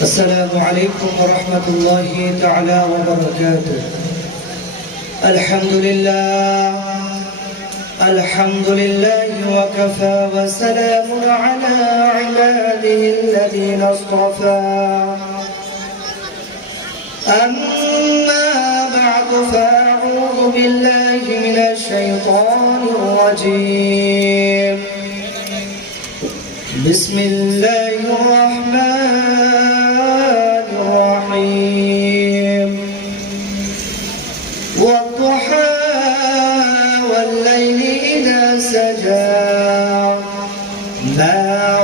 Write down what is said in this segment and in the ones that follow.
السلام عليكم ورحمة الله تعالى وبركاته. الحمد لله وكفى وسلام على عباده الذين اصطفى. أما بعد فأعوذ بالله من الشيطان الرجيم. بسم الله الرحمن الرحيم. والضحى والليل إذا سجى ما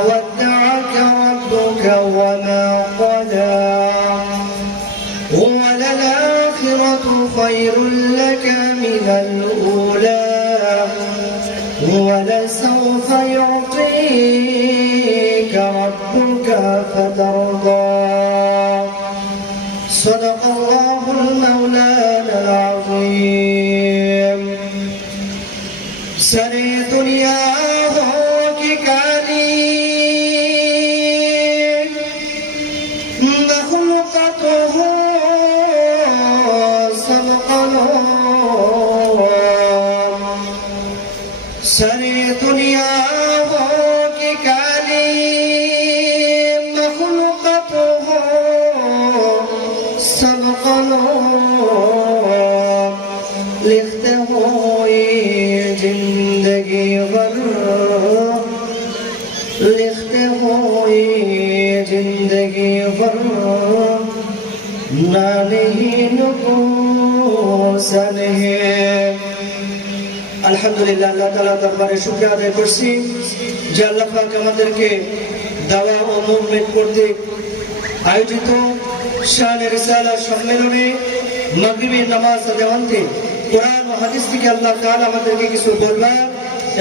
ودعك ربك وما قلى وللآخرة خير لك من الأولى ولسوف يعطيك ربك فترضى. صدق الله المولانا العظيم. سر دنیا ہو کی کالی مخلوقات ہو سب قلوب. سر دنیا ہو کی کالی مخلوقات ہو سب قلوب. لکھتے ہوئے زندگی غر لکھتے ہوئے زندگی غر نہ نہیں نقصان ہے. আলহামদুলিল্লাহ, আল্লাহ তাআলা দরবারে শুকরিয়া আদায় করছি যে আল্লাহ পাক আমাদেরকে দাওয়া ও মুভমেন্ট কর্তৃক আয়োজিত শানে রিসালাত সম্মেলনে মাগরিবের নামাজ আদায়ে কোরআন ও হাদিস থেকে আল্লাহ তাআলা আমাদেরকে কিছু বলবার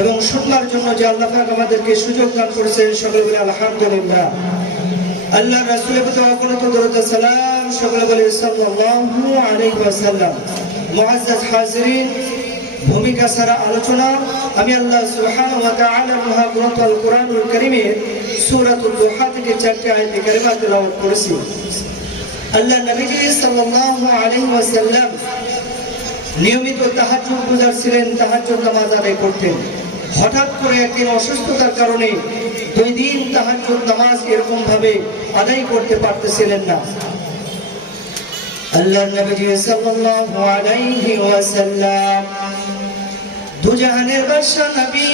এবং শুনবার জন্য যে আল্লাহ পাক আমাদেরকে সুযোগ দান করেছেন, সকলে বলি আলহামদুলিল্লাহ. আল্লাহর রাসূলের প্রতি অগণিত দরুদ ও সালাম, সকলে বলি সাল্লাল্লাহু আলাইহি ওয়াসাল্লাম. মুআজ্জাজ হাজিরিন, ভূমিকা ছাড়া আলোচনা. আমি আল্লাহ সুবহানাহু ওয়া তাআলার মহাগ্রন্থ আল কোরআনুল কারীমের সূরাতুল দুহা থেকে 4টি আয়াত কারিমা তেলাওয়াত করেছি. আল্লাহ নবীজি সাল্লাল্লাহু আলাইহি ওয়াসাল্লাম নিয়মিত তাহাজ্জুদ গুজার ছিলেন, তাহাজ্জুদ নামাজ আদায় করতেন. হঠাৎ করে একদিন অসুস্থতার কারণে 2 দিন তাহাজ্জুদ নামাজ এরকম ভাবে আদায় করতে পারতেছিলেন না. আল্লাহ নবীজি সাল্লাল্লাহু আলাইহি ওয়াসাল্লাম দুজাহানের বাদশা নবী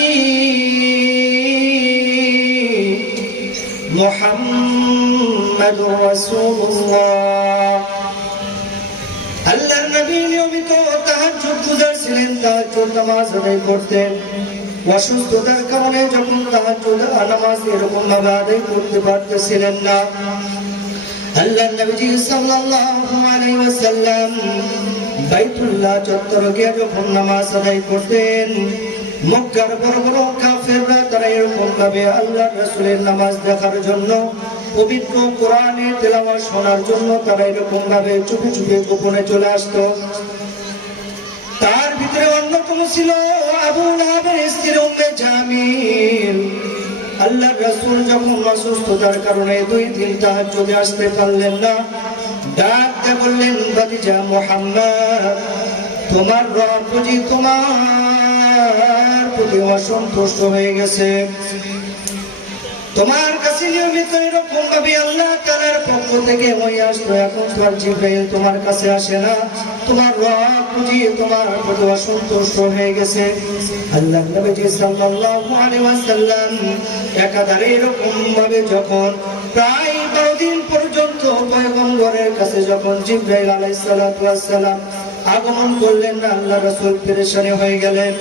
মুহাম্মাদুর রাসূলুল্লাহ, আল্লাহর নবী নিয়মিত তাহাজ্জুদ গুজার ছিলেন, তাহাজ্জুদ নামাজ আদায় করতেন. অসুস্থতার কারণে যখন তাহাজ্জুদ নামাজ এরকম ভাবে আদায় করতে পারতেছিলেন না, আল্লাহর নবী সাল্লাল্লাহু আলাইহি ওয়াসাল্লাম বাইতুল্লাহ চত্বরে গিয়ে যখন নামাজ আদায় করতেন, মক্কার বড় বড় কাফেররা তারা এরকম ভাবে আল্লাহর রাসূলের নামাজ দেখার জন্য, পবিত্র কোরআনের তেলাওয়াত শোনার জন্য তারা এরকম ভাবে চুপি চুপি গোপনে চলে আসতো. তার ভিতরে অন্যতম ছিল আবু লাহাবের স্ত্রী উম্মে জামিল. আল্লাহর রাসূল যখন অসুস্থতার কারণে 2 দিন তাহাজ্জুদে আসতে পারলেন না, ডাক দিয়ে বললেন, ভাতিজা মুহাম্মদ, তোমার রব বুঝি তোমার প্রতি অসন্তুষ্ট হয়ে গেছে. তোমার কাছে নিয়মিত এরকম ভাবে আল্লাহ তাআলার পক্ষ থেকে ওই আসতো, এখন তোমার জিবরাইল তোমার কাছে আসে না, তোমার রব বুঝি তোমার প্রতি অসন্তুষ্ট হয়ে গেছে. আল্লাহ নবী সাল্লাল্লাহু আলাইহি ওয়াসাল্লাম একাধারে এরকম ভাবে যখন প্রায় 12 দিন পর্যন্ত পয়গম্বরের কাছে যখন জিবরাইল আলাইহিস সালাতু ওয়াস সালাম আগমন করলেন না, আল্লাহ রাসূল পেরেশানি হয়ে গেলেন.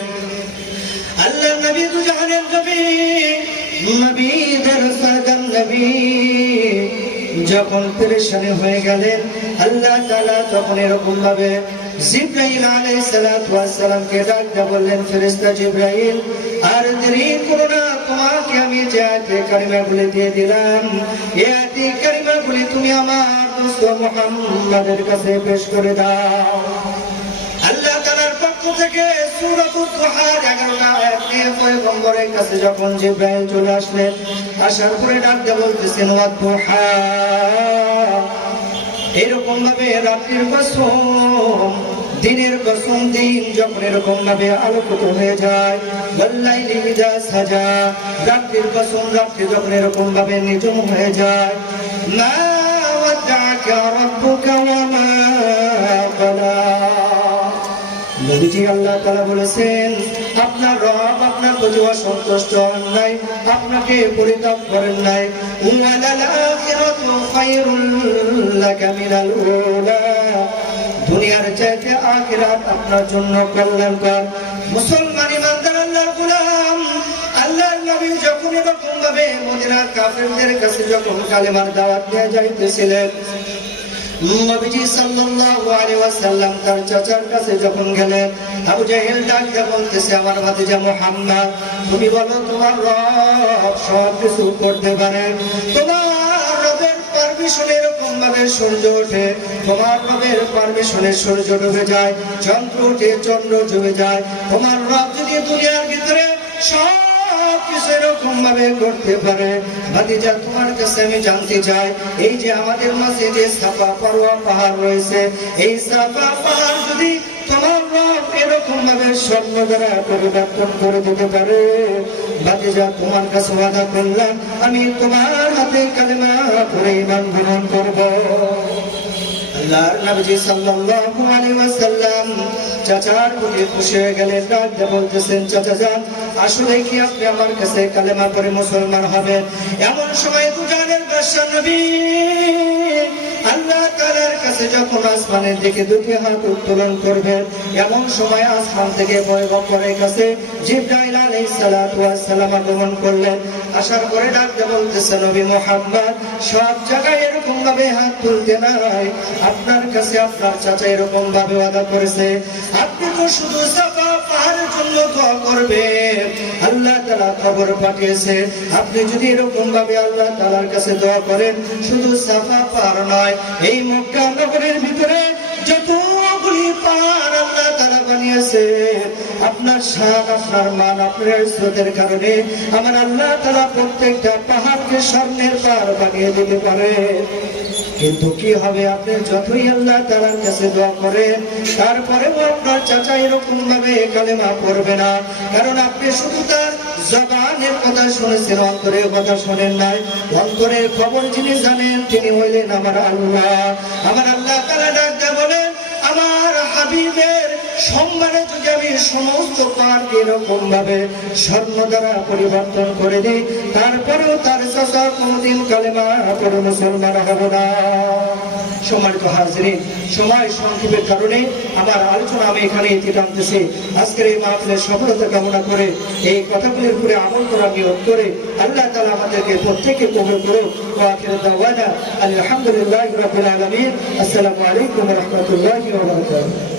আল্লাহ নবী দুজাহানের নবী, নবীদের সরদার নবী যখন পেরেশানি হয়ে গেলেন, আল্লাহ তাআলা তখন এরকম ভাবে জিবরাইল আলাইহিস সালাতু ওয়াস সালামকে ডাক দিয়ে বললেন, ফেরেশতা জিবরাইল, আর দেরি করো না, তোমাকে আমি যে আয়াতে কারিমাগুলি দিয়ে দিলাম, এই আয়াতে কারিমাগুলি তুমি আমার দোস্ত মুহাম্মাদের কাছে পেশ করে দাও. আল্লাহ তাআলার পক্ষ থেকে সূরাতুল দুহার 11টা আয়াত নিয়ে পয়গম্বরের কাছে যখন জিবরাইল চলে আসলেন, আসার পরে ডাক দিয়ে বলতেছেন, ওয়াদ দুহা এরকম ভাবে রাত্রির কসম, দিনের কসম, দিন যখন এরকম ভাবে আলোকিত হয়ে যায়, ওয়াল্লাইলি ইযা সাজা, রাত্রির কসম, রাত্রি যখন এরকম ভাবে নিঝুম হয়ে যায়, মা ওয়াদাকা রাব্বুকা ওয়া মা ক্বালা। নবীজি আল্লাহ তাআলা বলেছেন, আপনার রব আপনার প্রতি অসন্তুষ্ট হন নাই, আপনাকে পরিত্যাগ করেন নাই। ওয়ালাল আখিরাতু খায়রুল লাকা মিনাল উলা, দুনিয়ার চাইতে আখিরাত আপনার জন্য কল্যাণকর। মুসলমান ইমানদার আল্লাহর গোলাম, আল্লাহর নবী যখন এরকম ভাবে মদিনার কাফেরদের কাছে যখন কালেমার দাওয়াত দিয়ে যাইতেছিলেন, নবীজি সাল্লাল্লাহু আলাইহি ওয়াসাল্লাম তার চাচার কাছে যখন গেলেন, আবু জাহেল ডাক দিয়ে বলতেছে, আমার ভাতিজা মুহাম্মদ, তুমি বলো তোমার রব সব কিছু করতে পারে, তোমার রবের পারমিশনে এরকম ভাবে সূর্য ওঠে, তোমার রবের পারমিশনে সূর্য ডুবে যায়, চন্দ্র ওঠে, চন্দ্র ডুবে যায়, তোমার রব যদি দুনিয়ার ভিতরে সব কিছু এরকম ভাবে করতে পারে, ভাতিজা তোমার কাছে আমি জানতে চাই, এই যে আমাদের মাঝে যে সাফা মারওয়া পাহাড় রয়েছে, এই সাফা পাহাড় যদি তোমার রব এরকম ভাবে স্বর্ণ দ্বারা পরিবর্তন করে দিতে পারে, ভাতিজা তোমার কাছে ওয়াদা করলাম, আমি তোমার হাতে কালেমা পড়ে ঈমান গ্রহণ করব। আল্লাহর নবী সাল্লাল্লাহু আলাইহি ওয়াসাল্লাম চাচার প্রতি খুশি হয়ে গেলেন, ডাক দিয়ে বলতেছেন, চাচা যান, আসলে কি আপনি আমার কাছে কালেমা পড়ে মুসলমান হবেন? এমন সময় দুজানের বাদশা নবী আল্লাহ তাআলার কাছে যখন আসমানের দিকে দুটি হাত উত্তোলন করবেন, এমন সময় আসমান থেকে পয়গম্বরের কাছে জিবরাইল আলাইহিস সালাতু ওয়াস সালাম আগমন করলেন। আসার পরে ডাক দিয়ে বলতেছে, নবী মুহাম্মদ, সব জায়গায় এরকম ভাবে হাত তুলতে নাই, আপনার কাছে আপনার চাচা এরকম ভাবে ওয়াদা করেছে, আপনি তো শুধু সাফা পাহাড়ের জন্য দোয়া করবেন, আল্লাহ তাআলা খবর পাঠিয়েছে, আপনি যদি এরকম ভাবে আল্লাহ তাআলার কাছে দোয়া করেন, শুধু সাফা পাহাড় নয়, এই মক্কা নগরের ভিতরে যতগুলি পাহাড় আল্লাহ তাআলা বানিয়েছে, আপনার শান, আপনার মান, আপনার ইজ্জতের কারণে আমার আল্লাহ তাআলা প্রত্যেকটা পাহাড়কে স্বর্ণের পাহাড় বানিয়ে দিতে পারে। কিন্তু কি হবে, আপনি যতই আল্লাহ তাআলার কাছে দোয়া করেন, তারপরেও আপনার চাচা এরকম ভাবে কালেমা পড়বে না, কারণ আপনি শুধু তার জবানের কথা শুনেছেন, অন্তরের কথা শোনেন নাই। অন্তরের খবর যিনি জানেন তিনি হইলেন আমার আল্লাহ। আমার আল্লাহ তাআলা ডাক দিয়ে বলেন, আমার হাবিবের সম্মানে যদি আমি সমস্ত পাহাড়কে এরকম ভাবে স্বর্ণ দ্বারা পরিবর্তন করে দিই, তারপরেও তার চাচা কোনদিন কালেমা পড়ে মুসলমান হবে না। সম্মানিত হাজিরিন, সময় সংক্ষেপের কারণে আমার আলোচনা আমি এখানে ইতি টানতেছি। আজকের এই মাহফিলের সফলতা কামনা করে, এই কথাগুলির উপরে আমল করা নিয়ত করে আল্লাহ তাআলা আমাদেরকে প্রত্যেককে কবুল করুন। ওয়া আখিরু দাওয়ানা আলহামদুলিল্লাহি রাব্বিল আলামিন। আসসালামু আলাইকুম ওয়া রাহমাতুল্লাহি ওয়া বারাকাতুহু।